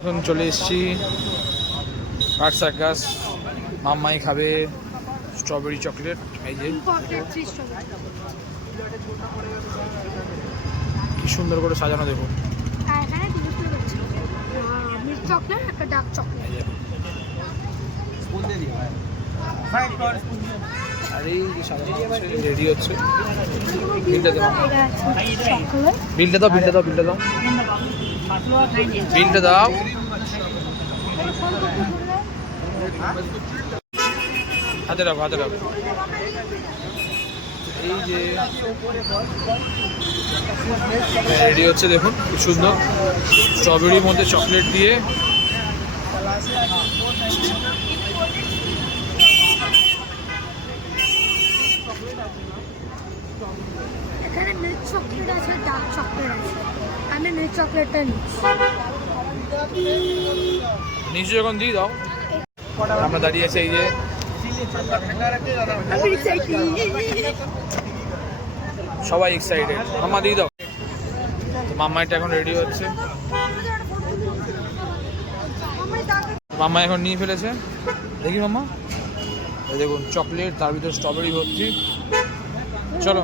এখন চলে এসেছি পার্ক সার্কাস। মাম্মাই খাবে স্ট্রবেরি চকলেট। এই যে কি সুন্দর করে সাজানো, দেখুন। আর এই যে সাজানো হচ্ছে, রেডি হচ্ছে। বিলটা দাও, বিলটা দাও, বিলটা দাও, বিলটা দাও, বিলটা দাও। হাতে রাখো, হাতে রাখো। এই যে রেডি হচ্ছে, দেখুন খুব সুন্দর স্ট্রবেরির মধ্যে চকলেট দিয়ে। এখানে মিল্ক চকলেট আছে, ডার্ক চকলেট আছে। আমি মিল্ক চকলেটটা নিচে যখন দিয়ে দাও, আমরা দাঁড়িয়ে আছি এই যে। সবাই এক্সাইটেড। মাম্মা দিয়ে দাও। তো মাম্মা এটা এখন রেডি হচ্ছে। মাম্মা এখন নিয়ে ফেলেছে, দেখি মাম্মা। এই দেখুন চকলেট, তার ভিতরে স্ট্রবেরি ভর্তি। চলো।